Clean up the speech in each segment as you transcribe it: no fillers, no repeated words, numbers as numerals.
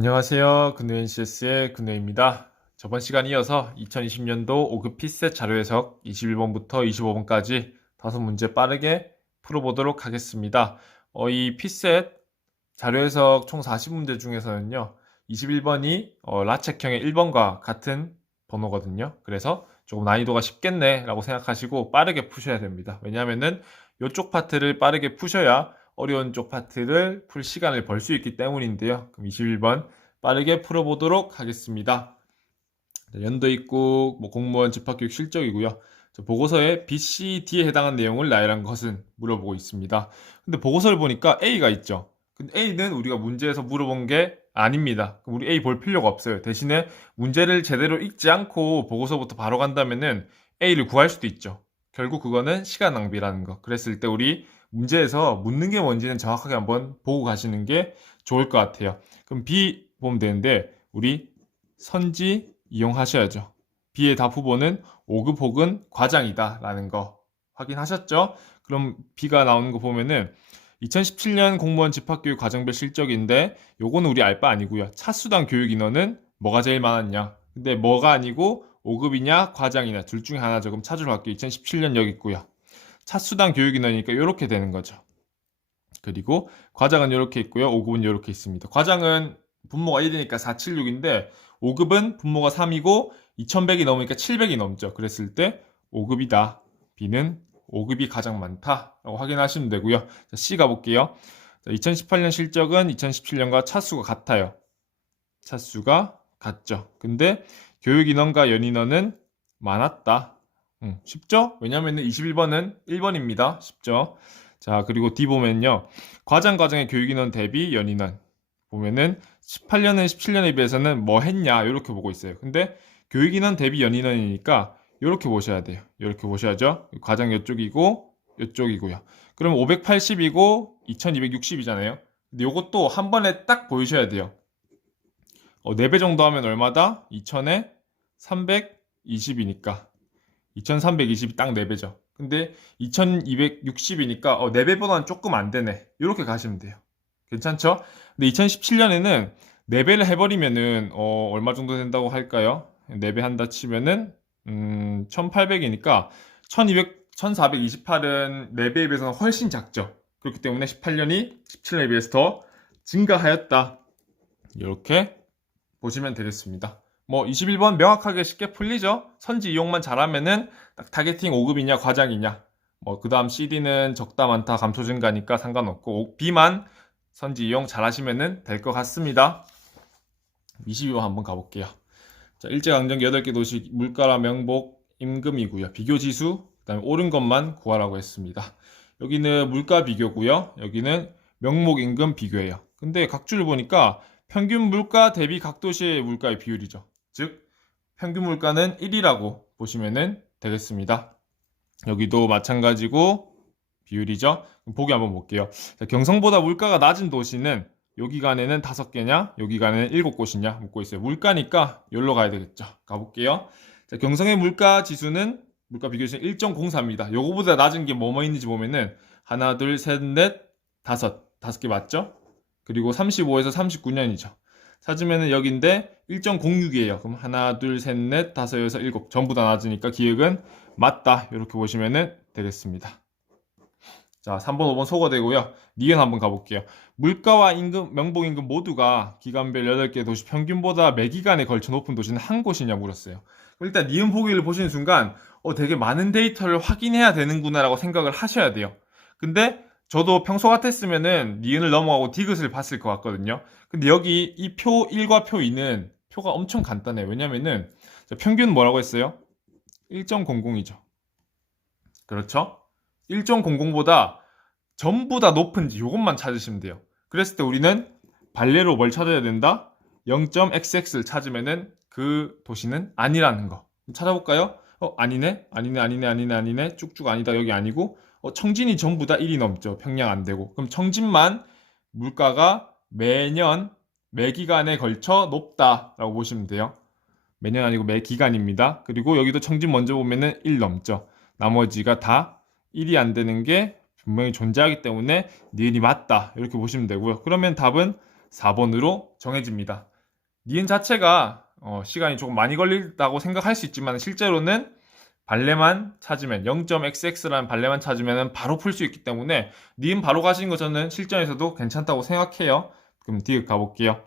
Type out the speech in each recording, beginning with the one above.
안녕하세요. 근우 NCS의 근우입니다. 저번 시간 이어서 2020년도 5급 피셋 자료 해석 21번부터 25번까지 5문제 빠르게 풀어보도록 하겠습니다. 이 피셋 자료 해석 총 40문제 중에서는요, 21번이 라책형의 1번과 같은 번호거든요. 그래서 조금 난이도가 쉽겠네 라고 생각하시고 빠르게 푸셔야 됩니다. 왜냐하면은 이쪽 파트를 빠르게 푸셔야 어려운 쪽 파트를 풀 시간을 벌 수 있기 때문인데요. 그럼 21번 빠르게 풀어보도록 하겠습니다. 연도 입국, 공무원 집합교육 실적이고요. 보고서에 B, C, D에 해당한 내용을 나열한 것은 물어보고 있습니다. 근데 보고서를 보니까 A가 있죠. 근데 A는 우리가 문제에서 물어본 게 아닙니다. 그럼 우리 A 볼 필요가 없어요. 대신에 문제를 제대로 읽지 않고 보고서부터 바로 간다면은 A를 구할 수도 있죠. 결국 그거는 시간 낭비라는 거. 그랬을 때 우리 문제에서 묻는 게 뭔지는 정확하게 한번 보고 가시는 게 좋을 것 같아요. 그럼 B 보면 되는데 우리 선지 이용하셔야죠. B의 답 후보는 5급 혹은 과장이다 라는 거 확인하셨죠? 그럼 B가 나오는 거 보면은 2017년 공무원 집합교육 과정별 실적인데 요거는 우리 알 바 아니고요. 차수당 교육 인원은 뭐가 제일 많았냐? 근데 뭐가 아니고 5급이냐 과장이냐 둘 중에 하나죠. 그럼 찾으러 갈게요. 2017년 여기 있고요. 차수당 교육 인원이니까 이렇게 되는 거죠. 그리고 과장은 이렇게 있고요. 5급은 이렇게 있습니다. 과장은 분모가 1이니까 476인데 5급은 분모가 3이고 2100이 넘으니까 700이 넘죠. 그랬을 때 5급이다. B는 5급이 가장 많다라고 확인하시면 되고요. 자, C 가볼게요. 2018년 실적은 2017년과 차수가 같아요. 차수가 같죠. 근데 교육 인원과 연 인원은 많았다. 쉽죠? 왜냐하면 21번은 1번입니다. 쉽죠? 자, 그리고 D 보면요. 과장의 교육 인원 대비 연 인원. 보면은 18년은 17년에 비해서는 뭐 했냐 이렇게 보고 있어요. 근데 교육 인원 대비 연 인원이니까 이렇게 보셔야 돼요. 이렇게 보셔야죠. 과장 이쪽이고 이쪽이고요. 그럼 580이고 2260이잖아요. 근데 이것도 한 번에 딱 보이셔야 돼요. 4배 정도 하면 얼마다? 2000에 320이니까 2320이 딱 4배죠. 근데 2260이니까 4배보다는 조금 안 되네. 이렇게 가시면 돼요. 괜찮죠? 근데 2017년에는 4배를 해버리면은 얼마 정도 된다고 할까요? 4배 한다 치면은 1800이니까 1200, 1428은 4배에 비해서는 훨씬 작죠. 그렇기 때문에 18년이 17년에 비해서 더 증가하였다. 이렇게 보시면 되겠습니다. 21번 명확하게 쉽게 풀리죠? 선지 이용만 잘하면은 딱 타겟팅 5급이냐 과장이냐. 그 다음 CD는 적다 많다 감소 증가니까 상관없고 B만 선지 이용 잘하시면은 될 것 같습니다. 22번 한번 가볼게요. 자, 일제강점기 8개 도시 물가라 명복 임금이고요. 비교 지수, 그다음에 옳은 것만 구하라고 했습니다. 여기는 물가 비교고요. 여기는 명목 임금 비교예요. 근데 각 줄 보니까 평균 물가 대비 각 도시의 물가의 비율이죠. 즉 평균 물가는 1이라고 보시면 되겠습니다. 여기도 마찬가지고 비율이죠. 보기 한번 볼게요. 자, 경성보다 물가가 낮은 도시는 여기간에는 5개냐 여기간에는 7곳이냐 묻고 있어요. 물가니까 여기로 가야 되겠죠. 가볼게요. 자, 경성의 물가 지수는 물가 비교지수는 1.04입니다. 요거보다 낮은 게 뭐뭐 있는지 보면은 하나 둘 셋 넷 다섯 개 맞죠? 그리고 35에서 39년이죠. 찾으면은 여기인데 1.06이에요. 그럼 하나, 둘, 셋, 넷, 다섯, 여섯, 일곱 전부 다 낮으니까 기획은 맞다. 이렇게 보시면 되겠습니다. 자, 3번, 5번 소거되고요. 니은 한번 가볼게요. 물가와 임금, 명복임금 모두가 기간별 8개 도시 평균보다 매기간에 걸쳐 높은 도시는 한 곳이냐 물었어요. 일단 니은 보기를 보시는 순간 되게 많은 데이터를 확인해야 되는구나라고 생각을 하셔야 돼요. 근데 저도 평소 같았으면은 니은을 넘어가고 디귿을 봤을 것 같거든요. 근데 여기 이 표 1과 표 2는 표가 엄청 간단해요. 왜냐면은 평균 뭐라고 했어요? 1.00이죠. 그렇죠? 1.00보다 전부 다 높은지 이것만 찾으시면 돼요. 그랬을 때 우리는 발레로 뭘 찾아야 된다? 0.xx를 찾으면은 그 도시는 아니라는 거. 찾아볼까요? 아니네? 아니네. 쭉쭉 아니다. 여기 아니고. 청진이 전부 다 1이 넘죠. 평양 안 되고. 그럼 청진만 물가가 매년 매기간에 걸쳐 높다라고 보시면 돼요. 매년 아니고 매기간입니다. 그리고 여기도 청진 먼저 보면은 1 넘죠. 나머지가 다 1이 안 되는 게 분명히 존재하기 때문에 니은이 맞다. 이렇게 보시면 되고요. 그러면 답은 4번으로 정해집니다. 니은 자체가 시간이 조금 많이 걸린다고 생각할 수 있지만 실제로는 발레만 찾으면 0.xx라는 발레만 찾으면 바로 풀 수 있기 때문에 니은 바로 가시는 거 저는 실전에서도 괜찮다고 생각해요. 그럼 디귿 가볼게요.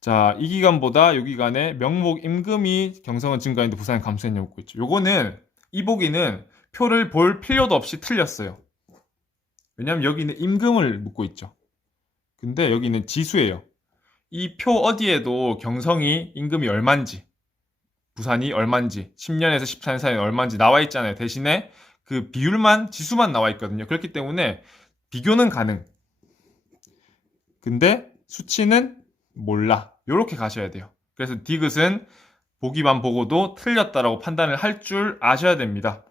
자, 이 기간보다 이 기간에 명목 임금이 경성은 증가했는데 부산은 감소했냐 묻고 있죠. 요거는 이 보기는 표를 볼 필요도 없이 틀렸어요. 왜냐면 여기는 임금을 묻고 있죠. 근데 여기는 지수예요. 이 표 어디에도 경성이 임금이 얼만지, 부산이 얼만지, 10년에서 14년 사이에 얼만지 나와 있잖아요. 대신에 그 비율만, 지수만 나와 있거든요. 그렇기 때문에 비교는 가능. 근데 수치는 몰라. 요렇게 가셔야 돼요. 그래서 디귿은 보기만 보고도 틀렸다라고 판단을 할 줄 아셔야 됩니다.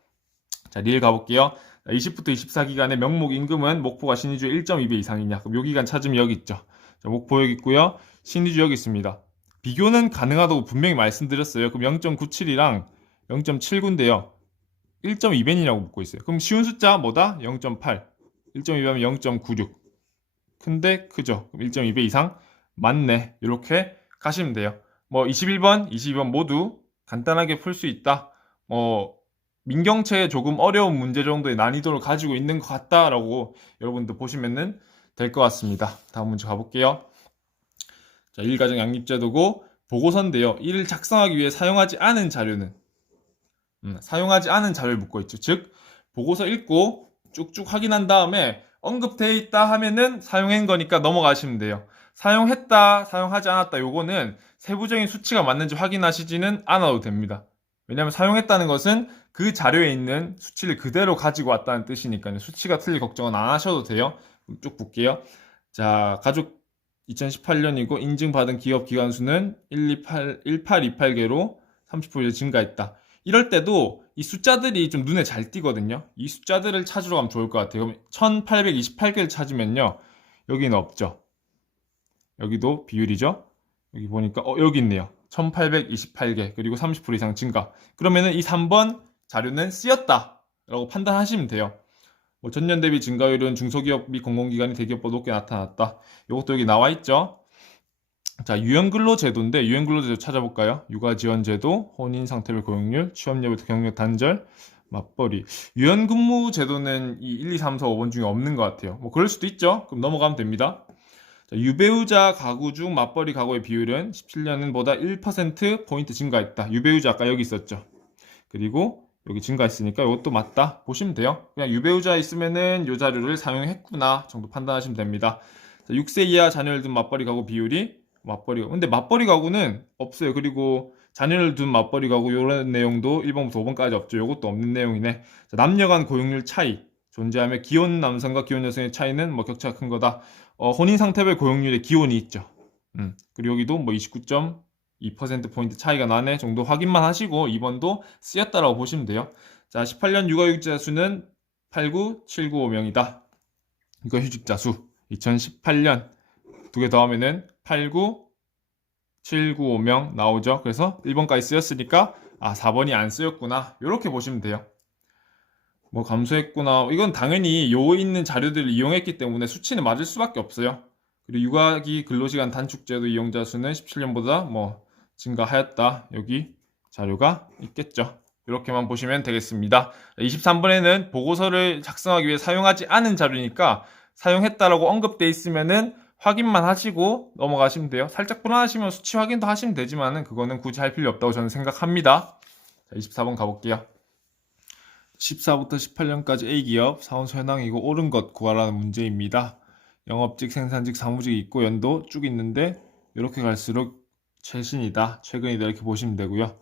자, 리을 가볼게요. 20부터 24 기간의 명목 임금은 목포가 신의주 1.2배 이상이냐? 그럼 요 기간 찾으면 여기 있죠. 자, 목포 여기 있고요. 신의주 여기 있습니다. 비교는 가능하다고 분명히 말씀드렸어요. 그럼 0.97이랑 0.79인데요. 1.2배이라고 묻고 있어요. 그럼 쉬운 숫자 뭐다? 0.8. 1.2배면 0.96. 큰데 크죠? 그럼 1.2배 이상 맞네. 이렇게 가시면 돼요. 뭐 21번, 22번 모두 간단하게 풀 수 있다. 민경채에 조금 어려운 문제 정도의 난이도를 가지고 있는 것 같다라고 여러분들 보시면 될 것 같습니다. 다음 문제 가볼게요. 자, 1가정 양립제도고 보고서인데요. 이를 작성하기 위해 사용하지 않은 자료는 사용하지 않은 자료를 묻고 있죠. 즉 보고서 읽고 쭉쭉 확인한 다음에 언급되어 있다 하면은 사용한 거니까 넘어가시면 돼요. 사용했다, 사용하지 않았다 요거는 세부적인 수치가 맞는지 확인하시지는 않아도 됩니다. 왜냐하면 사용했다는 것은 그 자료에 있는 수치를 그대로 가지고 왔다는 뜻이니까요. 수치가 틀릴 걱정은 안 하셔도 돼요. 쭉 볼게요. 자, 가족 2018년이고 인증받은 기업 기관 수는 1828개로 30% 증가했다. 이럴 때도 이 숫자들이 좀 눈에 잘 띄거든요. 이 숫자들을 찾으러 가면 좋을 것 같아요. 그럼 1828개를 찾으면요. 여기는 없죠. 여기도 비율이죠. 여기 보니까 여기 있네요. 1828개 그리고 30% 이상 증가. 그러면은 이 3번 자료는 쓰였다 라고 판단하시면 돼요. 뭐 전년 대비 증가율은 중소기업 및 공공기관이 대기업보다 높게 나타났다. 이것도 여기 나와 있죠. 자, 유연근로제도인데 유연근로제도 찾아볼까요? 육아지원제도, 혼인상태별 고용률, 취업여부터 경력 단절, 맞벌이. 유연근무제도는 이 1, 2, 3, 4, 5번 중에 없는 것 같아요. 뭐 그럴 수도 있죠. 그럼 넘어가면 됩니다. 자, 유배우자 가구 중 맞벌이 가구의 비율은 17년보다 1%포인트 증가했다. 유배우자 아까 여기 있었죠. 그리고 여기 증가했으니까 이것도 맞다 보시면 돼요. 그냥 유배우자 있으면은 이 자료를 사용했구나 정도 판단하시면 됩니다. 자, 6세 이하 자녀를 둔 맞벌이 가구 비율이 근데 맞벌이 가구는 없어요. 그리고 자녀를 둔 맞벌이 가구 이런 내용도 1번부터 5번까지 없죠. 이것도 없는 내용이네. 자, 남녀 간 고용률 차이 존재하며 기혼 남성과 기혼 여성의 차이는 뭐 격차가 큰 거다. 혼인 상태별 고용률의 기혼이 있죠. 그리고 여기도 뭐 29.2%포인트 차이가 나네 정도 확인만 하시고 2번도 쓰였다라고 보시면 돼요. 자, 18년 육아휴직자 수는 89795명이다. 육아휴직자 수 2018년 두 개 더하면은 89795명 나오죠. 그래서 1번까지 쓰였으니까 4번이 안 쓰였구나. 이렇게 보시면 돼요. 뭐 감소했구나. 이건 당연히 요 있는 자료들을 이용했기 때문에 수치는 맞을 수밖에 없어요. 그리고 육아기 근로시간 단축제도 이용자 수는 17년보다 뭐 증가하였다. 여기 자료가 있겠죠. 이렇게만 보시면 되겠습니다. 23번에는 보고서를 작성하기 위해 사용하지 않은 자료니까 사용했다라고 언급돼 있으면은 확인만 하시고 넘어가시면 돼요. 살짝 불안하시면 수치 확인도 하시면 되지만은 그거는 굳이 할 필요 없다고 저는 생각합니다. 자, 24번 가볼게요. 14부터 18년까지 A기업 사원소 현황이고 옳은 것 구하라는 문제입니다. 영업직, 생산직, 사무직이 있고 연도 쭉 있는데 이렇게 갈수록 최신이다, 최근이다 이렇게 보시면 되고요.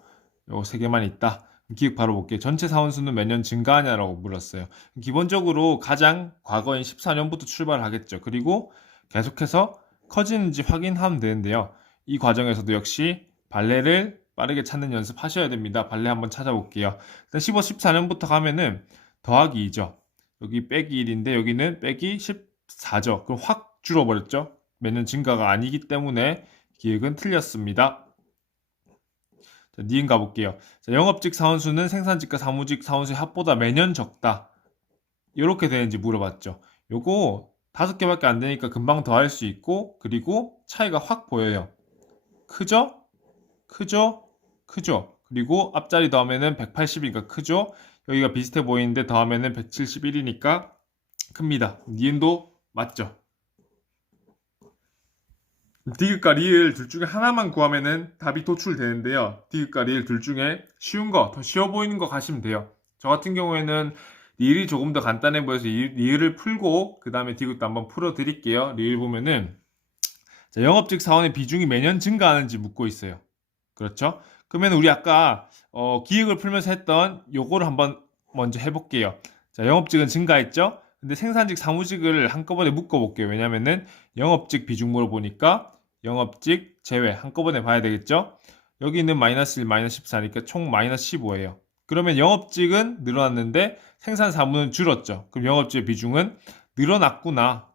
요거 세 개만 있다. 기억 바로 볼게요. 전체 사원수는 매년 증가하냐라고 물었어요. 기본적으로 가장 과거인 14년부터 출발하겠죠. 그리고 계속해서 커지는지 확인하면 되는데요. 이 과정에서도 역시 발레를 빠르게 찾는 연습하셔야 됩니다. 발레 한번 찾아볼게요. 일단 15, 14년부터 가면은 더하기 2죠. 여기 빼기 1인데 여기는 빼기 14죠. 그럼 확 줄어버렸죠. 매년 증가가 아니기 때문에 기획은 틀렸습니다. 자, 니은 가볼게요. 자, 영업직 사원수는 생산직과 사무직 사원수의 합보다 매년 적다. 이렇게 되는지 물어봤죠. 요거 5개밖에 안 되니까 금방 더할 수 있고 그리고 차이가 확 보여요. 크죠? 크죠? 크죠? 그리고 앞자리 더하면은 180이니까 크죠? 여기가 비슷해 보이는데 더하면은 171이니까 큽니다. 니은도 맞죠? 디귿과 리을 둘 중에 하나만 구하면은 답이 도출되는데요. 디귿과 리을 둘 중에 쉬운 거, 더 쉬워 보이는 거 가시면 돼요. 저 같은 경우에는 리을이 조금 더 간단해 보여서 리을을 풀고 그 다음에 디귿도 한번 풀어 드릴게요. 리을 보면은 자, 영업직 사원의 비중이 매년 증가하는지 묻고 있어요. 그렇죠? 그러면 우리 아까 기획을 풀면서 했던 요거를 한번 먼저 해볼게요. 자, 영업직은 증가했죠? 근데 생산직, 사무직을 한꺼번에 묶어볼게요. 왜냐면은 영업직 비중 물어보니까 영업직 제외 한꺼번에 봐야 되겠죠? 여기는 마이너스 1, 마이너스 14니까 총 마이너스 15예요. 그러면 영업직은 늘어났는데 생산 사무는 줄었죠. 그럼 영업직의 비중은 늘어났구나.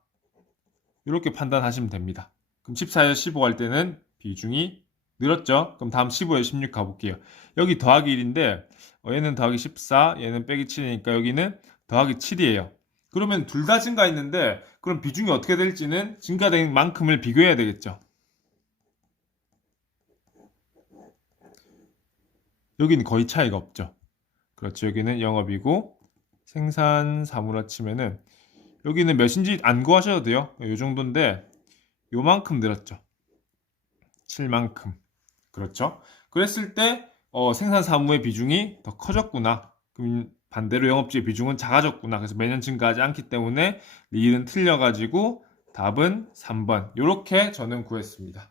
이렇게 판단하시면 됩니다. 그럼 14에서 15 할 때는 비중이 늘었죠? 그럼 다음 15에서 16 가볼게요. 여기 더하기 1인데 얘는 더하기 14, 얘는 빼기 7이니까 여기는 더하기 7이에요. 그러면 둘 다 증가했는데 그럼 비중이 어떻게 될지는 증가된 만큼을 비교해야 되겠죠. 여기는 거의 차이가 없죠. 그렇죠. 여기는 영업이고 생산 사무라 치면은 여기는 몇인지 안 구하셔도 돼요. 이 정도인데 요만큼 늘었죠. 7만큼. 그렇죠. 그랬을 때 생산 사무의 비중이 더 커졌구나. 그럼 반대로 영업직의 비중은 작아졌구나. 그래서 매년 증가하지 않기 때문에 리을은 틀려가지고 답은 3번. 이렇게 저는 구했습니다.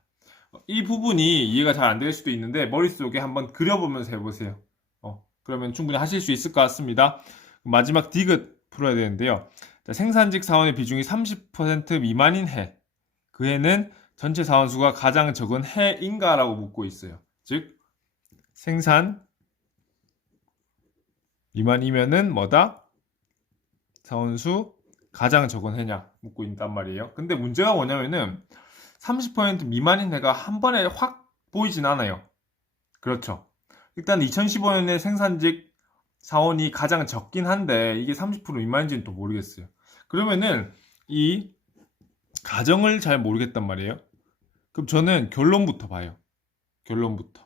이 부분이 이해가 잘 안 될 수도 있는데 머릿속에 한번 그려보면서 해보세요. 그러면 충분히 하실 수 있을 것 같습니다. 마지막 디귿 풀어야 되는데요. 자, 생산직 사원의 비중이 30% 미만인 해. 그 해는 전체 사원 수가 가장 적은 해인가라고 묻고 있어요. 즉 생산 미만이면은 뭐다? 사원수 가장 적은 해냐 묻고 있단 말이에요. 근데 문제가 뭐냐면은 30% 미만인 해가 한 번에 확 보이진 않아요. 그렇죠. 일단 2015년에 생산직 사원이 가장 적긴 한데 이게 30% 미만인지는 또 모르겠어요. 그러면은 이 가정을 잘 모르겠단 말이에요. 그럼 저는 결론부터 봐요. 결론부터.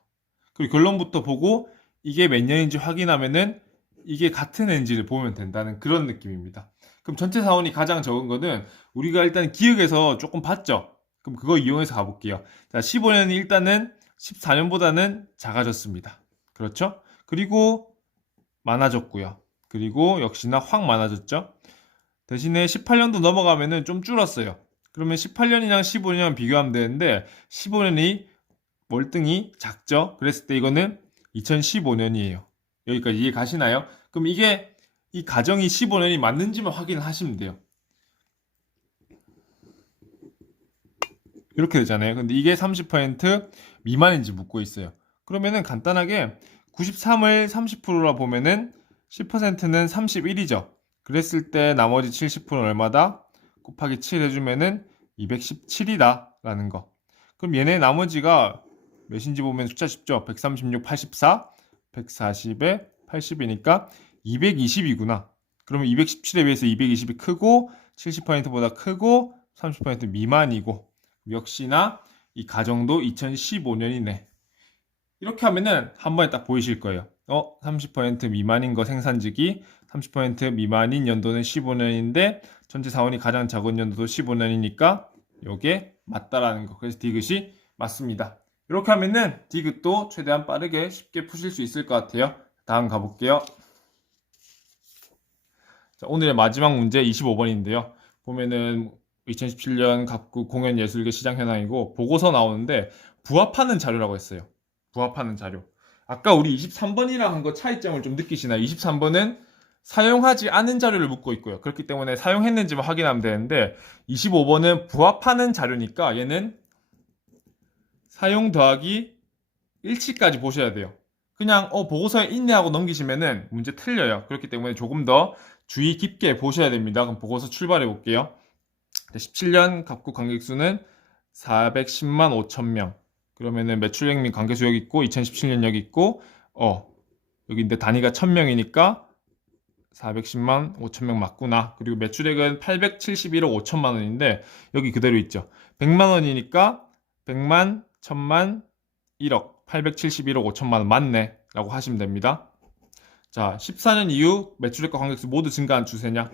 그리고 결론부터 보고 이게 몇 년인지 확인하면은 이게 같은 해인지를 보면 된다는 그런 느낌입니다. 그럼 전체 사원이 가장 적은 거는 우리가 일단 기억에서 조금 봤죠? 그럼 그거 이용해서 가볼게요. 자, 15년이 일단은 14년보다는 작아졌습니다. 그렇죠? 그리고 많아졌고요. 그리고 역시나 확 많아졌죠? 대신에 18년도 넘어가면은 좀 줄었어요. 그러면 18년이랑 15년 비교하면 되는데 15년이 월등히 작죠? 그랬을 때 이거는 2015년이에요. 여기까지 이해 가시나요? 그럼 이게 이 가정이 15년이 맞는지만 확인을 하시면 돼요. 이렇게 되잖아요. 근데 이게 30% 미만인지 묻고 있어요. 그러면은 간단하게 93을 30%라 보면은 10%는 31이죠. 그랬을 때 나머지 70%는 얼마다? 곱하기 7 해주면은 217이다 라는 거. 그럼 얘네 나머지가 몇인지 보면 숫자 쉽죠? 136, 84, 140에 80이니까 220이구나. 그러면 217에 비해서 220이 크고 70%보다 크고 30% 미만이고 역시나 이 가정도 2015년이네. 이렇게 하면은 한 번에 딱 보이실 거예요. 30% 미만인 거 생산직이 30% 미만인 연도는 15년인데 전체 사원이 가장 적은 연도도 15년이니까 이게 맞다라는 거. 그래서 디귿이 맞습니다. 이렇게 하면은 디귿도 최대한 빠르게 쉽게 푸실 수 있을 것 같아요. 다음 가볼게요. 자, 오늘의 마지막 문제 25번인데요. 보면은 2017년 갑구 공연예술계 시장 현황이고 보고서 나오는데 부합하는 자료라고 했어요. 부합하는 자료. 아까 우리 23번이랑 한 거 차이점을 좀 느끼시나요? 23번은 사용하지 않은 자료를 묻고 있고요. 그렇기 때문에 사용했는지만 확인하면 되는데 25번은 부합하는 자료니까 얘는 사용 더하기 일치까지 보셔야 돼요. 그냥 보고서에 있네 하고 넘기시면은 문제 틀려요. 그렇기 때문에 조금 더 주의 깊게 보셔야 됩니다. 그럼 보고서 출발해 볼게요. 17년 갑국 관객수는 410만 5천 명. 그러면은 매출액 및 관계수 여기 있고 2017년 여기 있고 여기인데 단위가 1000명이니까 410만 5천 명 맞구나. 그리고 매출액은 871억 5천만 원인데 여기 그대로 있죠. 100만 원이니까 100만, 1000만, 1억, 871억 5천만 원 맞네 라고 하시면 됩니다. 자, 14년 이후 매출액과 관객수 모두 증가한 추세냐?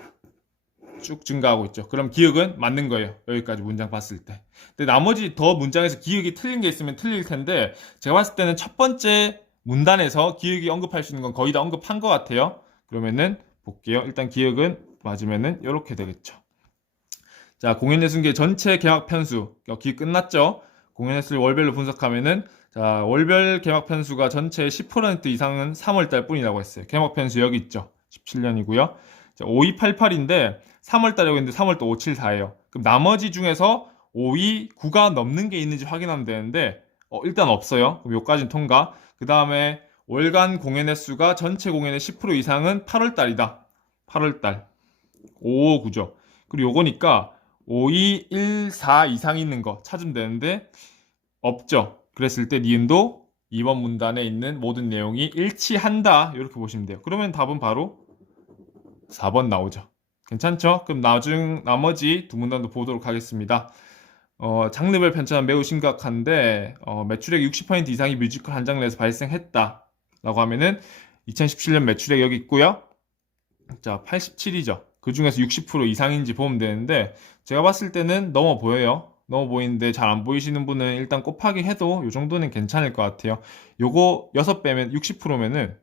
쭉 증가하고 있죠. 그럼 기억은 맞는 거예요. 여기까지 문장 봤을 때. 근데 나머지 더 문장에서 기억이 틀린 게 있으면 틀릴 텐데 제가 봤을 때는 첫 번째 문단에서 기억이 언급할 수 있는 건 거의 다 언급한 것 같아요. 그러면은 볼게요. 일단 기억은 맞으면은 이렇게 되겠죠. 자, 공연예술계 전체 개막 편수 기억 끝났죠? 공연예술 월별로 분석하면은 자, 월별 개막 편수가 전체의 10% 이상은 3월달 뿐이라고 했어요. 개막 편수 여기 있죠. 17년이고요. 5288인데 3월달에 여기 있는데 3월달 574예요. 그럼 나머지 중에서 529가 넘는 게 있는지 확인하면 되는데 일단 없어요. 그럼 요까지는 통과. 그 다음에 월간 공연 횟수가 전체 공연의 10% 이상은 8월달이다. 8월달 559죠. 그리고 요거니까 5214 이상 있는 거 찾으면 되는데 없죠. 그랬을 때 니은도 2번 문단에 있는 모든 내용이 일치한다. 이렇게 보시면 돼요. 그러면 답은 바로 4번 나오죠. 괜찮죠? 그럼 나머지 두 문단도 보도록 하겠습니다. 장르별 편차는 매우 심각한데 매출액 60% 이상이 뮤지컬 한 장르에서 발생했다 라고 하면은 2017년 매출액 여기 있고요. 자, 87이죠. 그 중에서 60% 이상인지 보면 되는데 제가 봤을 때는 넘어 보여요. 넘어 보이는데 잘 안 보이시는 분은 일단 곱하기 해도 이 정도는 괜찮을 것 같아요. 요거 6배면 60%면은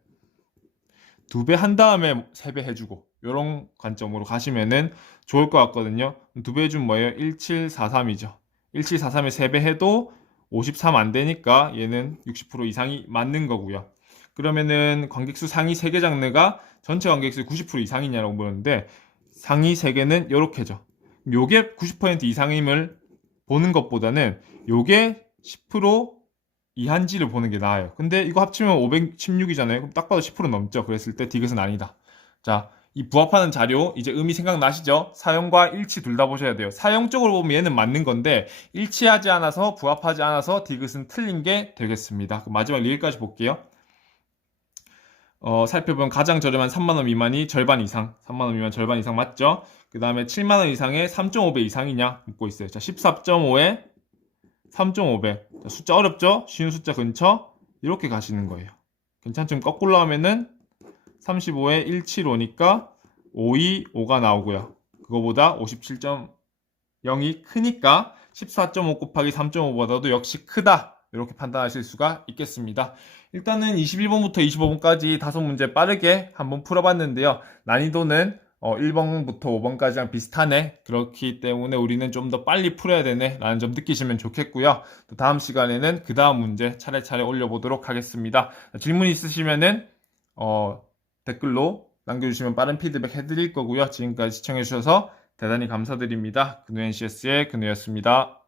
2배 한 다음에 3배 해주고 이런 관점으로 가시면은 좋을 것 같거든요. 2배 해주면 뭐예요? 1743이죠. 1743에 3배 해도 53 안 되니까 얘는 60% 이상이 맞는 거고요. 그러면은 관객수 상위 3개 장르가 전체 관객수 90% 이상이냐라고 물었는데 상위 3개는 요렇게죠. 요게 90% 이상임을 보는 것보다는 요게 10% 이한지를 보는 게 나아요. 근데 이거 합치면 516이잖아요. 그럼 딱 봐도 10% 넘죠. 그랬을 때 디귿은 아니다. 자, 이 부합하는 자료 이제 의미 생각나시죠? 사용과 일치 둘 다 보셔야 돼요. 사용적으로 보면 얘는 맞는 건데 일치하지 않아서 부합하지 않아서 디귿은 틀린 게 되겠습니다. 그럼 마지막 여기까지 볼게요. 살펴보면 가장 저렴한 3만원 미만이 절반 이상, 3만원 미만 절반 이상 맞죠? 그 다음에 7만원 이상의 3.5배 이상이냐 묻고 있어요. 자, 14.5에 3.5배. 자, 숫자 어렵죠? 쉬운 숫자 근처 이렇게 가시는 거예요. 괜찮죠? 거꾸로 하면은 35에 175니까 525가 나오고요. 그거보다 57.0이 크니까 14.5 곱하기 3.5보다도 역시 크다. 이렇게 판단하실 수가 있겠습니다. 일단은 21번부터 25번까지 다섯 문제 빠르게 한번 풀어봤는데요. 난이도는 1번부터 5번까지랑 비슷하네. 그렇기 때문에 우리는 좀 더 빨리 풀어야 되네 라는 점 느끼시면 좋겠고요. 또 다음 시간에는 그 다음 문제 차례차례 올려보도록 하겠습니다. 질문 있으시면은 댓글로 남겨주시면 빠른 피드백 해드릴 거고요. 지금까지 시청해주셔서 대단히 감사드립니다. 근우 NCS의 근우였습니다.